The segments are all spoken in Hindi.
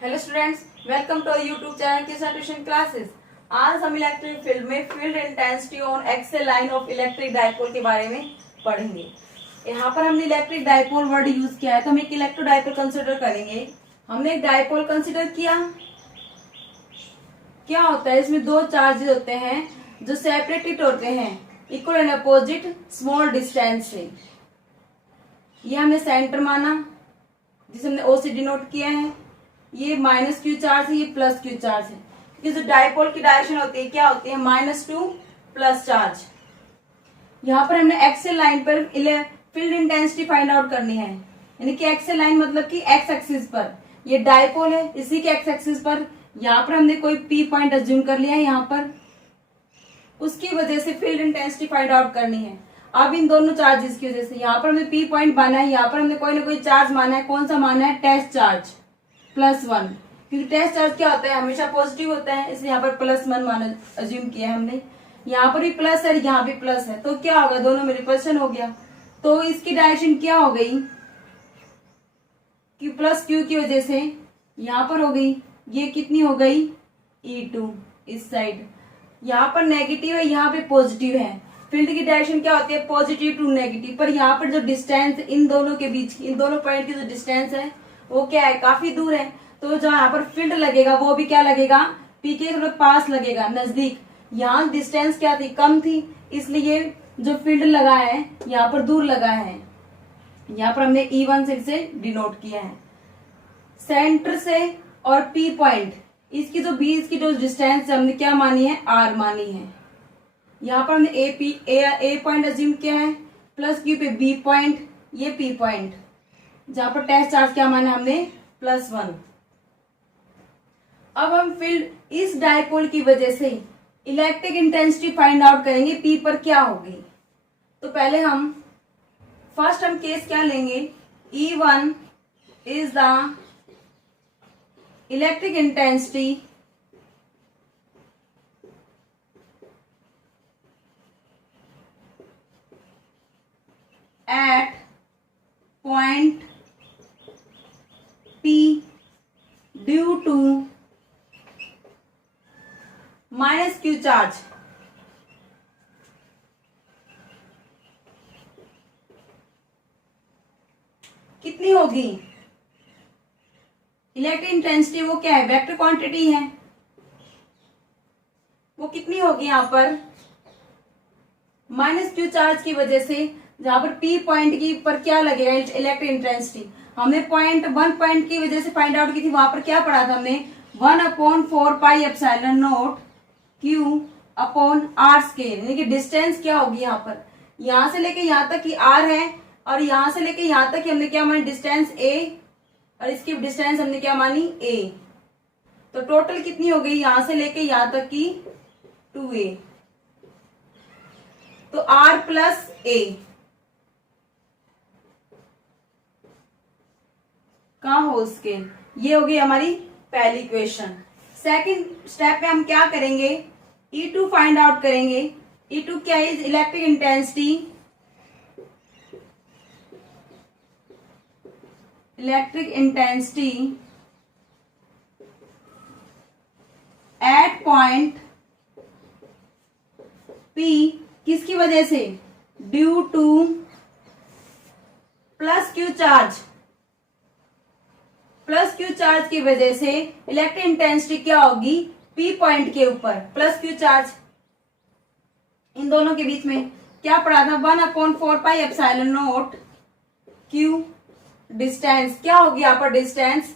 Hello students, welcome to YouTube channel Kisa tuition classes. आज हम इलेक्ट्रिक फील्ड में field intensity on axial line of electric dipole के बारे में पढ़ेंगे। यहाँ पर हमने इलेक्ट्रिक डाइपोल वर्ड यूज किया है, तो हम एक इलेक्ट्रो डाइपोल कंसिडर करेंगे। हमने एक डाइपोल कंसिडर किया। क्या होता है, इसमें दो चार्जेस होते हैं जो सेपरेटेड होते हैं equal and opposite small distance से। ये हमने सेंटर माना, जिसे हमने ओ से डिनोट किया है। ये माइनस क्यू चार्ज है, ये प्लस क्यू चार्ज है, क्योंकि जो डाइपोल की डायरेक्शन होती है क्या होती है, माइनस टू प्लस चार्ज। यहाँ पर हमने एक्सल लाइन पर फील्ड इंटेंसिटी फाइंड आउट करनी है, यानी कि एक्सल लाइन मतलब कि एक्स एक्सिस पर ये डाइपोल है, इसी के एक्स एक्सिस पर यहाँ पर हमने कोई पी पॉइंट अज्यूम कर लिया है। यहाँ पर उसकी वजह से फील्ड इंटेंसिटी फाइंड आउट करनी है। अब इन दोनों चार्जेस की वजह से यहाँ पर हमने पी पॉइंट माना है, यहाँ पर हमने कोई ना कोई चार्ज माना है। कौन सा माना है? टेस्ट चार्ज +1, क्योंकि टेस्ट चार्ज क्या होता है, हमेशा पॉजिटिव होता है, इसलिए यहाँ पर +1 माना अज्यूम किया है हमने। यहाँ पर भी प्लस है, यहाँ भी प्लस है, तो क्या होगा, दोनों में रिपल्शन हो गया। तो इसकी डायरेक्शन क्या हो गई कि प्लस क्यू की वजह से यहाँ पर हो गई, ये कितनी हो गई E2 इस साइड। यहाँ पर नेगेटिव है, यहाँ पे पॉजिटिव है। फील्ड की डायरेक्शन क्या होती है, पॉजिटिव टू नेगेटिव। पर यहाँ पर जो डिस्टेंस इन दोनों के बीच, इन दोनों पॉइंट की जो डिस्टेंस है वो क्या है, काफी दूर है। तो जो यहाँ पर फील्ड लगेगा वो भी क्या लगेगा, पी के थोड़ा पास लगेगा, नजदीक। यहाँ डिस्टेंस क्या थी, कम थी, इसलिए जो फील्ड लगा है यहाँ पर दूर लगा है। यहाँ पर हमने E1 से डिनोट किया है। सेंटर से और पी पॉइंट, इसकी जो बीच की जो डिस्टेंस है हमने क्या मानी है, R मानी है। यहाँ पर हमने ए पॉइंट अज्यूम किया है, प्लस क्यू पे बी पॉइंट, ये पी पॉइंट, जहां पर टेस्ट चार्ज क्या माना हमने, +1। अब हम फील्ड इस डाइपोल की वजह से इलेक्ट्रिक इंटेंसिटी फाइंड आउट करेंगे, पी पर क्या होगी। तो पहले हम फर्स्ट केस क्या लेंगे, E1 is the electric intensity at point P due to minus q charge. कितनी होगी इलेक्ट्रिक इंटेंसिटी, वो क्या है, वेक्टर क्वांटिटी है, वो कितनी होगी यहाँ पर माइनस क्यू चार्ज की वजह से। जहां पर P पॉइंट की पर क्या लगेगा, इलेक्ट्रिक इंटेंसिटी हमने पॉइंट की वजह से फाइंड आउट की थी। वहां पर क्या पढ़ा था हमने, 1/4πε0 Q/r², यानी कि डिस्टेंस क्या होगी यहाँ पर, यहां से लेके यहाँ तक की R है, और यहां से लेके यहाँ तक की हमने क्या मानी, डिस्टेंस A, और इसकी डिस्टेंस हमने क्या मानी, A। तो टोटल कितनी हो गई, यहां से लेके यहाँ तक की 2A, तो R + A का होल स्केल। ये होगी हमारी पहली इक्वेशन। सेकंड स्टेप में हम क्या करेंगे, E2 फाइंड आउट करेंगे। E2 क्या है, electric intensity at point P, किसकी वजह से, due two plus Q charge की वजह से इलेक्ट्रिक इंटेंसिटी क्या होगी, P पॉइंट के ऊपर प्लस क्यू चार्ज। इन दोनों के बीच में क्या पढ़ा था, 1/4πε0 Q। डिस्टेंस क्या होगी यहाँ पर, डिस्टेंस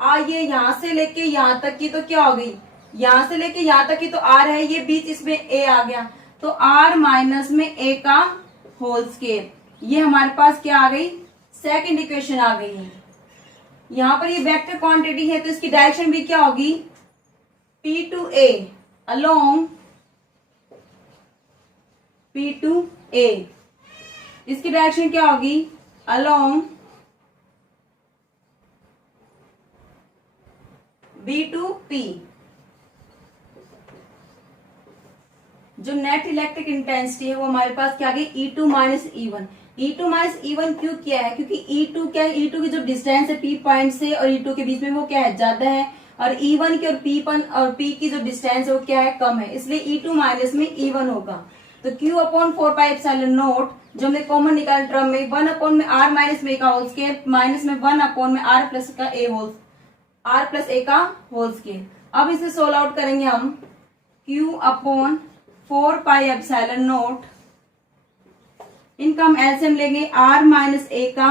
ये यहां से लेके यहां तक की, तो क्या हो गई, यहां से लेके यहां तक की तो R है, ये बीच इसमें A आ गया, तो R माइनस में A का होल स्केल। ये हमारे पास क्या आ गई, सेकंड इक्वेशन आ गई है। यहाँ पर ये वेक्टर क्वांटिटी है, तो इसकी डायरेक्शन भी क्या होगी, P to A along P to A। इसकी डायरेक्शन क्या होगी, अलोंग B to P। जो नेट इलेक्ट्रिक इंटेंसिटी है वो हमारे पास क्या आ गई, E2 - E1। E2 minus E1 क्यों किया है? क्योंकि E2 क्या है, E2 की जो डिस्टेंस है P पॉइंट से और E2 के बीच में वो क्या है, ज्यादा है, और E1 की और P की जो डिस्टेंस है वो क्या है, कम है, इसलिए E2 माइनस में E1 होगा। तो Q अपॉन 4πε0 जो हमने कॉमन निकाल टर्म में 1 अपॉन में R माइनस में का होल स्केयर माइनस में 1 अपॉन में R प्लस A का होल स्केयर। अब इसे सोल्व आउट करेंगे हम। Q अपॉन 4πε0 इनका हम एलसीएम लेंगे R माइनस ए का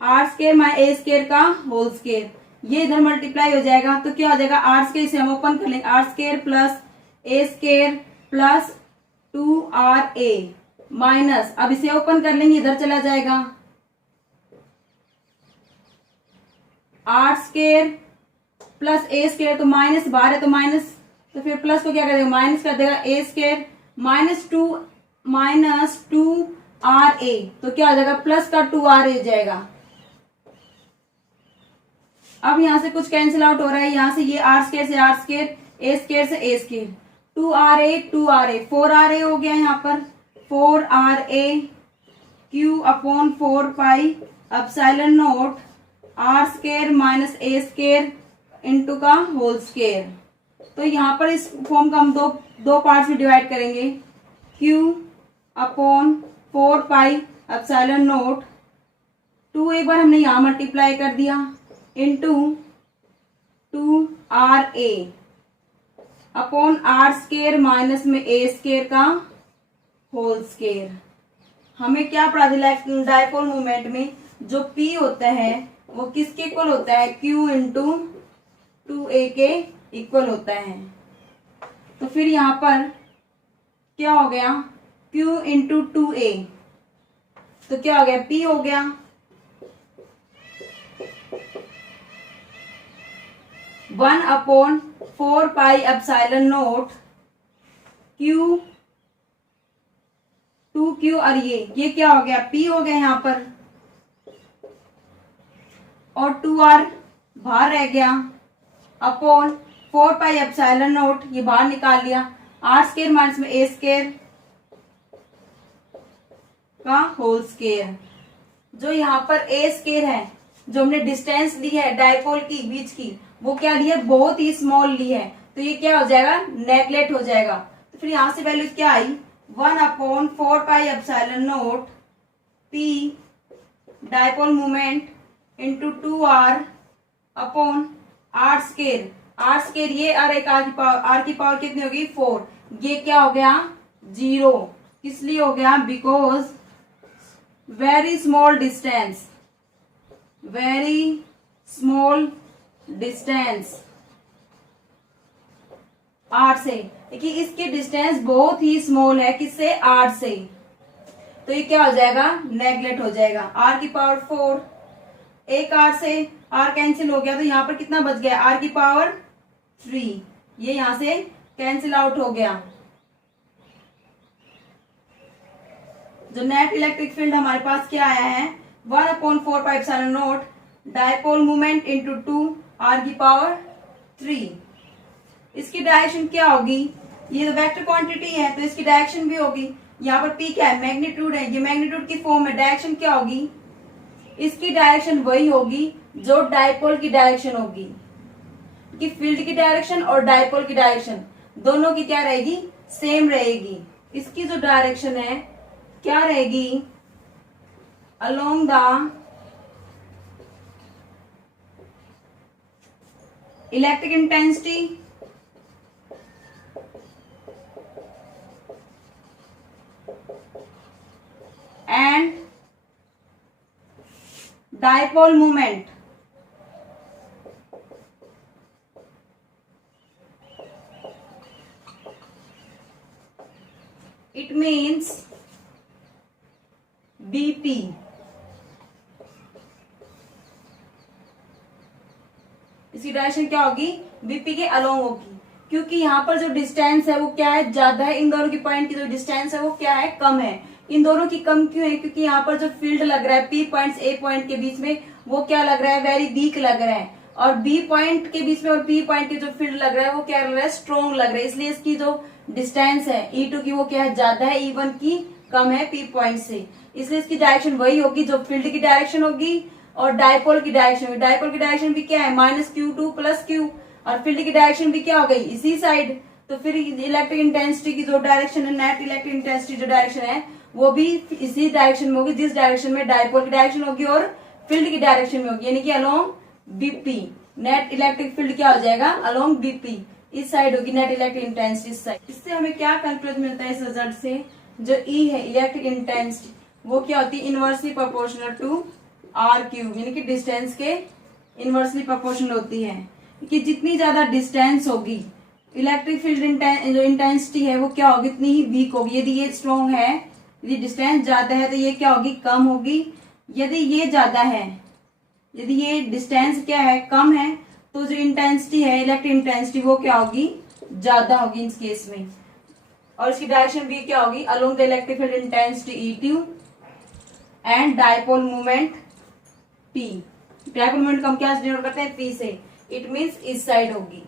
R square minus a square का होल स्केयर, ये इधर मल्टीप्लाई हो जाएगा तो क्या हो जाएगा, R स्केयर से हम ओपन कर लेंगे, R स्केयर प्लस ए स्केयर प्लस 2RA माइनस, अब इसे ओपन कर लेंगे, इधर चला जाएगा R स्केयर प्लस ए स्केयर, तो माइनस बाहर है तो माइनस, तो फिर प्लस को क्या कर देगा, माइनस कर देगा, ए स्केयर माइनस 2RA, तो क्या हो जाएगा, प्लस का 2RA जाएगा। अब यहां से कुछ कैंसिल आउट हो रहा है, यहां से ये R स्केयर से R स्केयर, ए स्केयर से ए स्केयर, 2RA 4RA हो गया यहाँ पर, 4RA Q upon 4πε0 R square minus a square into का होल स्केयर। तो यहाँ पर इस फॉर्म का हम दो पार्ट्स में डिवाइड करेंगे, Q अपॉन 4πε0, 2 एक बार हमने यहाँ मल्टीप्लाई कर दिया into 2RA upon R square minus में ए स्केयर का होल स्केयर। हमें क्या पढ़ा था डायपोल मूवमेंट में, जो P होता है वो किसके इक्वल होता है, Q इंटू 2A के इक्वल होता है। तो फिर यहाँ पर क्या हो गया, Q इंटू 2A, तो क्या हो गया, P हो गया, वन अपॉन 4πε0 Q 2Q, और ये क्या हो गया, P हो गया यहाँ पर, और 2R बाहर रह गया, अपॉन 4πε0 ये बाहर निकाल लिया, R स्केयर माइनस में ए स्केयर का होल स्केयर। जो यहाँ पर ए स्केयर है, जो हमने डिस्टेंस ली है डायपोल की बीच की, वो क्या ली है, बहुत ही स्मॉल ली है, तो ये क्या हो जाएगा, नेगलेक्ट हो जाएगा। तो फिर यहां से वैल्यू क्या आई, 1 upon 4πε0 P dipole moment into 2R upon R square ये और एक R की पावर कितनी होगी, 4, ये क्या हो गया, 0, किस लिए हो गया, because very small distance R से, देखिए इसकी डिस्टेंस बहुत ही स्मॉल है, किससे, R से, तो ये क्या हो जाएगा, नेगलेक्ट हो जाएगा। R की पावर 4, एक R से R कैंसिल हो गया, तो यहाँ पर कितना बच गया, R की पावर 3, ये यहां से कैंसिल आउट हो गया। जो नेट इलेक्ट्रिक फील्ड हमारे पास क्या आया है, 1 upon 4πε0 dipole moment into 2R की पावर 3। इसकी डायरेक्शन क्या होगी, ये तो वेक्टर क्वांटिटी है तो इसकी डायरेक्शन भी होगी, यहाँ पर P क्या है, मैग्नीट्यूड है, ये मैग्नीट्यूड की फॉर्म में डायरेक्शन क्या होगी, इसकी डायरेक्शन वही होगी जो डायपोल की डायरेक्शन होगी, कि फील्ड की डायरेक्शन और डायपोल की डायरेक्शन दोनों की क्या रहेगी, सेम रहेगी। इसकी जो डायरेक्शन है क्या रहेगी, along the electric intensity and dipole moment. It means BP। इसकी डायरेक्शन क्या होगी, BP के अलोंग होगी, क्योंकि यहाँ पर जो डिस्टेंस है वो क्या है, ज्यादा है, इन दोनों की पॉइंट की जो डिस्टेंस है वो क्या है, कम है। इन दोनों की कम क्यों है, क्योंकि यहाँ पर जो फील्ड लग रहा है P पॉइंट A पॉइंट के बीच में वो क्या लग रहा है, वेरी वीक लग रहा है, और B पॉइंट के बीच में और P पॉइंट के जो फील्ड लग रहा है वो क्या लग रहा है, स्ट्रॉन्ग लग रहा है, इसलिए इसकी जो डिस्टेंस है E2 की वो क्या है, ज्यादा है, E1 की कम है P पॉइंट से, इसलिए इसकी डायरेक्शन वही होगी जो फील्ड की डायरेक्शन होगी और डायपोल की डायरेक्शन होगी। डायपोल की डायरेक्शन भी क्या है -q2 + q, और फील्ड की डायरेक्शन भी क्या हो गई इसी साइड। तो फिर इलेक्ट्रिक इंटेंसिटी की जो डायरेक्शन है, नेट इलेक्ट्रिक इंटेंसिटी जो डायरेक्शन है वो भी इसी डायरेक्शन में होगी जिस डायरेक्शन में डायपोल की डायरेक्शन होगी और फील्ड की डायरेक्शन में होगी, यानी कि along BP. Net electric field क्या हो जाएगा अलोंग बीपी, इस साइड होगी नेट इलेक्ट्रिक इंटेंसिटी इस साइड। इससे हमें क्या कंक्लूजन मिलता है इस रिजल्ट से, जो ई है इलेक्ट्रिक इंटेंसिटी वो क्या होती है इनवर्सली प्रोपोर्शनल टू r3, यानी कि डिस्टेंस के इनवर्सली प्रोपोर्शनल होती है, कि जितनी ज्यादा डिस्टेंस होगी इलेक्ट्रिक फील्ड जो इंटेंसिटी है वो क्या होगी इतनी ही वीक होगी। यदि ये स्ट्रॉन्ग है, यदि डिस्टेंस ज्यादा है तो ये क्या होगी कम होगी। यदि ये ज्यादा है, यदि ये डिस्टेंस क्या है कम है, तो जो इंटेंसिटी है इलेक्ट्रिक इंटेंसिटी वो क्या होगी ज्यादा होगी इस केस में। और इसकी डायरेक्शन भी क्या होगी along the electric field intensity E2 and dipole moment P। Dipole moment को हम क्या डिनोट करते हैं P से, इट मीन्स इस साइड होगी।